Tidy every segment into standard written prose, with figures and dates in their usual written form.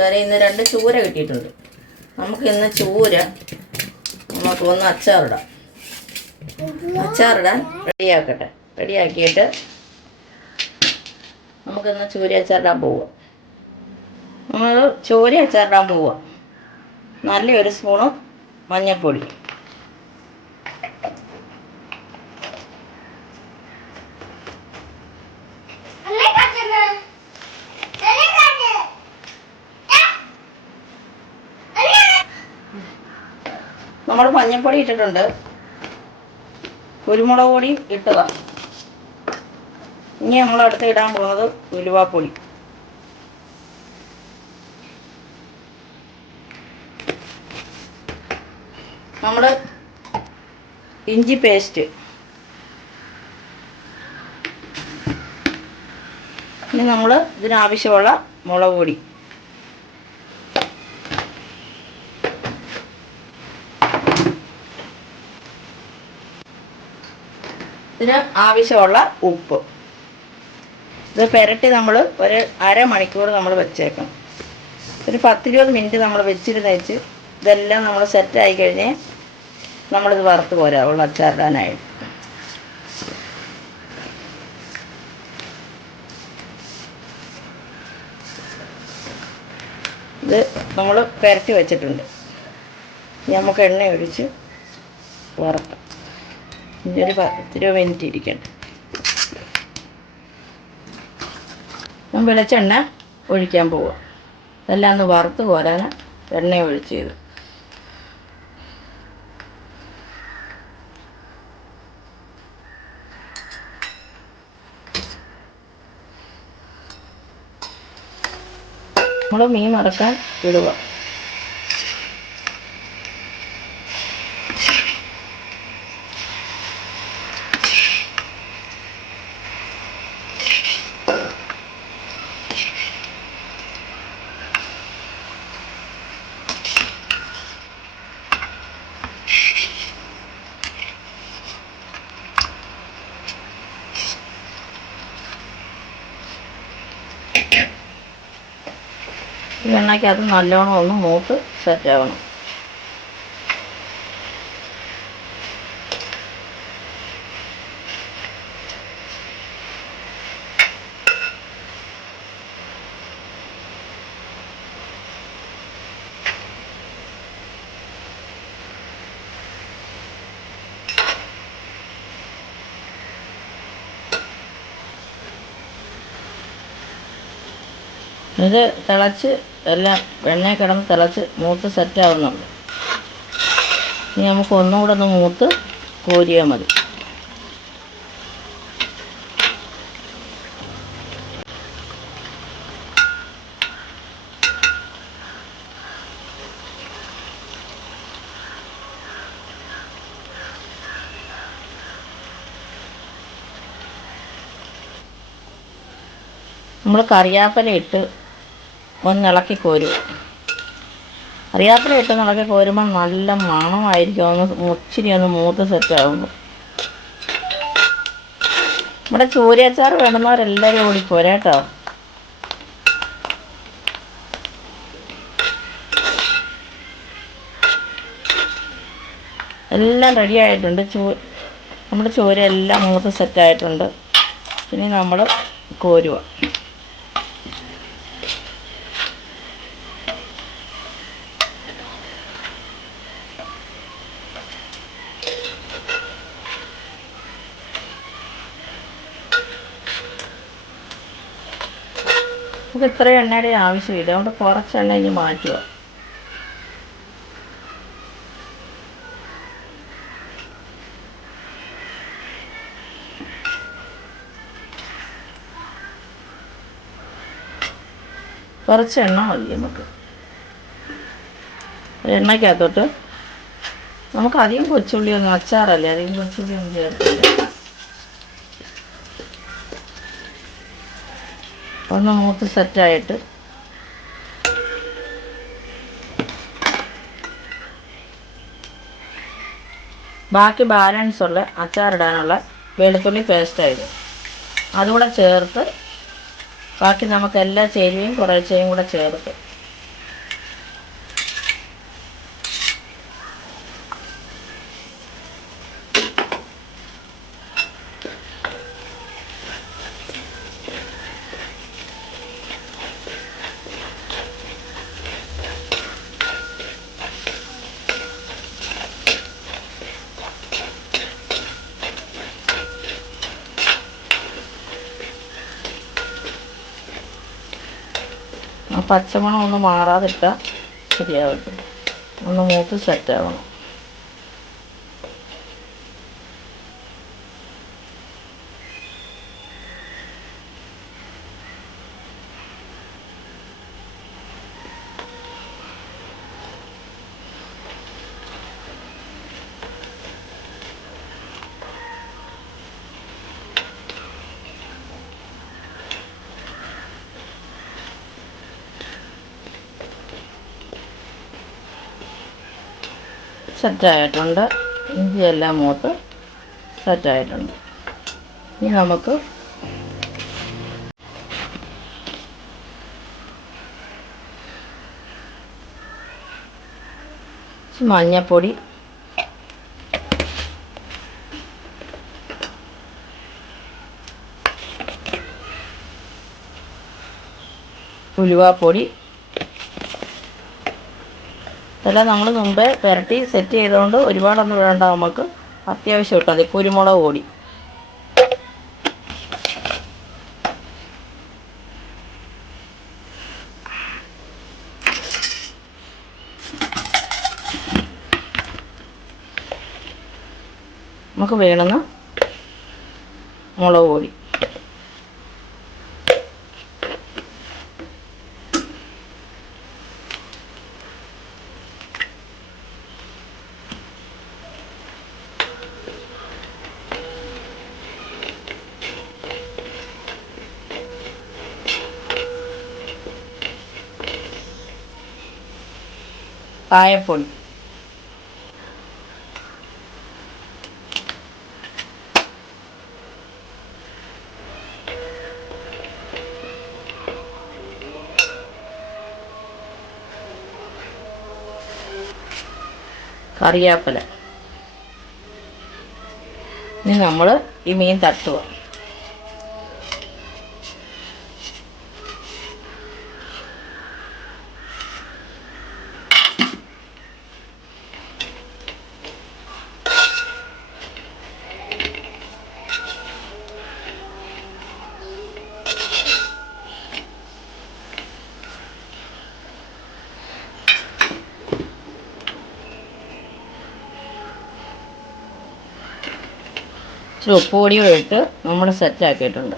വരെ ഇന്ന് 2 ചൂര കിട്ടിയിട്ടുണ്ട്. നമുക്ക് ഇന്ന് ചൂര നമുക്ക് ഒന്ന് അച്ചാറിടാൻ റെഡിയാക്കട്ടെ. റെഡിയാക്കിയിട്ട് നമുക്കിന്ന് ചൂര അച്ചാറിടാൻ പോവുക. നമ്മൾ ചൂര അച്ചാറിടാൻ പോവുക. നല്ലൊരു സ്പൂണ് മഞ്ഞൾപ്പൊടി, നമ്മൾ മഞ്ഞൾപ്പൊടി ഇട്ടിട്ടുണ്ട്, കുരുമുളക് പൊടി ഇട്ടതാണ്. ഇനി നമ്മൾ അടുത്ത് ഇടാൻ പോകുന്നത് ഉലുവാപ്പൊടി. നമ്മൾ ഇഞ്ചി പേസ്റ്റ്, ഇനി നമ്മൾ ഇതിനാവശ്യമുള്ള മുളക് പൊടി, ഇതിന് ആവശ്യമുള്ള ഉപ്പ്. ഇത് പുരട്ടി നമ്മൾ ഒരു അരമണിക്കൂർ നമ്മൾ വെച്ചേക്കണം. ഒരു 10-20 മിനിറ്റ് നമ്മൾ വെച്ചിരുന്നേച്ച് ഇതെല്ലാം നമ്മൾ സെറ്റായി കഴിഞ്ഞ് നമ്മളിത് വറുത്ത് പോരാവുള്ളൂ അച്ചാറിടാനായിട്ട്. ഇത് നമ്മൾ പുരട്ടി വെച്ചിട്ടുണ്ട്. ഇനി നമുക്ക് എണ്ണ ഒഴിച്ച് വറുക്കാം. ഇനി ഒരു 10-20 മിനിറ്റ് ഇരിക്കട്ടെ. ഞാൻ വെളിച്ചെണ്ണ ഒഴിക്കാൻ പോവുക. ഇതെല്ലാം ഒന്ന് വറുത്ത് കോരാൻ എണ്ണ ഒഴിച്ച് ചെയ്ത്. നമ്മൾ മീൻ വറുക്കാൻ ഇടുക. ഈ എണ്ണയ്ക്കകത്ത് നല്ലോണം ഒന്ന് മൂത്ത് സെറ്റാവണം. ഇത് തിളച്ച് എല്ലാം എണ്ണയിൽ കിടന്ന് തിളച്ച് മൂത്ത് സെറ്റാവുന്നുണ്ട്. ഇനി നമുക്ക് ഒന്നുകൂടെ ഒന്ന് മൂത്ത് കോരിയാൽ മതി. നമ്മൾ കറിവേപ്പില ഇട്ട് ഒന്ന് ഇളക്കി കോരും. കറിവേപ്പില ഇട്ട് ഇളക്കി കോരുമ്പോൾ നല്ല മണമായിരിക്കും. ഒന്ന് ഇച്ചിരി ഒന്ന് മൂത്ത് സെറ്റാകുമ്പോൾ. നമ്മുടെ ചൂരയച്ചാർ വേണ്ടുന്നവരെല്ലാവരും കൂടി പോരാട്ടോ. എല്ലാം റെഡി ആയിട്ടുണ്ട്. നമ്മുടെ ചൂര എല്ലാം മൂത്ത് സെറ്റായിട്ടുണ്ട്. ഇനി നമ്മൾ കോരുക. നമുക്ക് ഇത്രയും എണ്ണയുടെ ആവശ്യമില്ല. അതുകൊണ്ട് കുറച്ച് എണ്ണ ഇനി മാറ്റുക. കുറച്ച് എണ്ണ മതി നമുക്ക്. എണ്ണയ്ക്കകത്തോട്ട് നമുക്ക് അധികം കൊച്ചുള്ളിയൊന്നും, അച്ചാറല്ലേ, അധികം കൊച്ചുള്ളിയൊന്നും ചേർത്തില്ല. ഒന്ന് മൂത്ത് സെറ്റായിട്ട് ബാക്കി ബാലൻസുള്ള അച്ചാറിടാനുള്ള വെളുത്തുള്ളി പേസ്റ്റായിരുന്നു അതുകൂടെ ചേർത്ത് ബാക്കി നമുക്ക് എല്ലാ ചേരുവയും കുറേശ്ശേയും കൂടെ ചേർത്ത് പച്ചമണം ഒന്ന് മാറാതിട്ടാൽ ശരിയാവട്ടെ. ഒന്ന് മൂത്ത് സെറ്റാവണം. സെറ്റായിട്ടുണ്ട്. ഇഞ്ചിയെല്ലാം മൂത്ത് സെറ്റായിട്ടുണ്ട്. ഇനി നമുക്ക് മഞ്ഞൾപ്പൊടി, ഉലുവാപ്പൊടി, ഇതെല്ലാം നമ്മൾ മുമ്പേ പുരട്ടി സെറ്റ് ചെയ്തുകൊണ്ട് ഒരുപാടൊന്നും വേണ്ട. നമുക്ക് അത്യാവശ്യം ഇട്ടാൽ മതി. കുരുമുളക് പൊടി, നമുക്ക് വേണമെന്ന് മുളക് പൊടി, കായപ്പൊടി, കറിവേപ്പില. ഇനി നമ്മൾ ഈ മീൻ തട്ടുക. ഇച്ചിരി ഉപ്പ് പൊടിയും ഇട്ട് നമ്മൾ സെറ്റാക്കിയിട്ടുണ്ട്.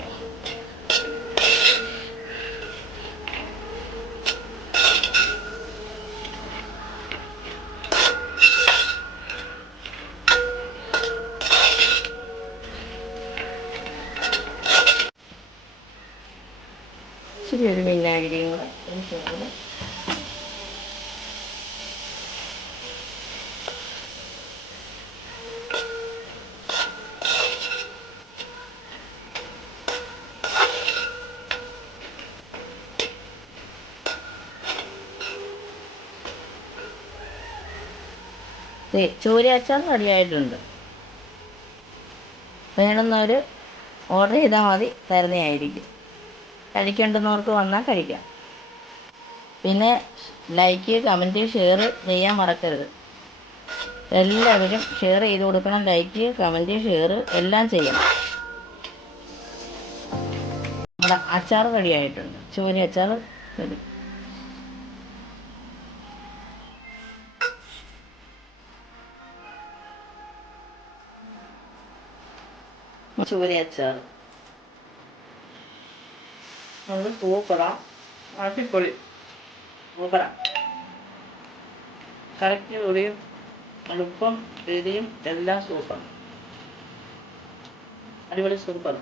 ഇച്ചിരി ഒരു വിനാഗിരിയും കൂടെ ഒഴിച്ചിട്ട് ചൂര അച്ചാർ റെഡിയായിട്ടുണ്ട്. വേണമെന്നവർ ഓർഡർ ചെയ്താൽ മതി, തരുന്നതായിരിക്കും. കഴിക്കേണ്ടുന്നവർക്ക് വന്നാൽ കഴിക്കാം. പിന്നെ ലൈക്ക്, കമൻറ്റ്, ഷെയർ ചെയ്യാൻ മറക്കരുത്. എല്ലാവരും ഷെയർ ചെയ്ത് കൊടുക്കണം. ലൈക്ക്, കമൻറ്റ്, ഷെയർ എല്ലാം ചെയ്യണം. നമ്മുടെ അച്ചാർ റെഡിയായിട്ടുണ്ട്. ചൂര അച്ചാർ റെഡി. ചൂര അച്ചാർ അത് സൂപ്പറാണ്. അടിപൊളി, സൂപ്പറാണ്. കറക്റ്റ് പൊടിയും എളുപ്പം രീതിയും എല്ലാം സൂപ്പർ. അടിപൊളി, സൂപ്പർ.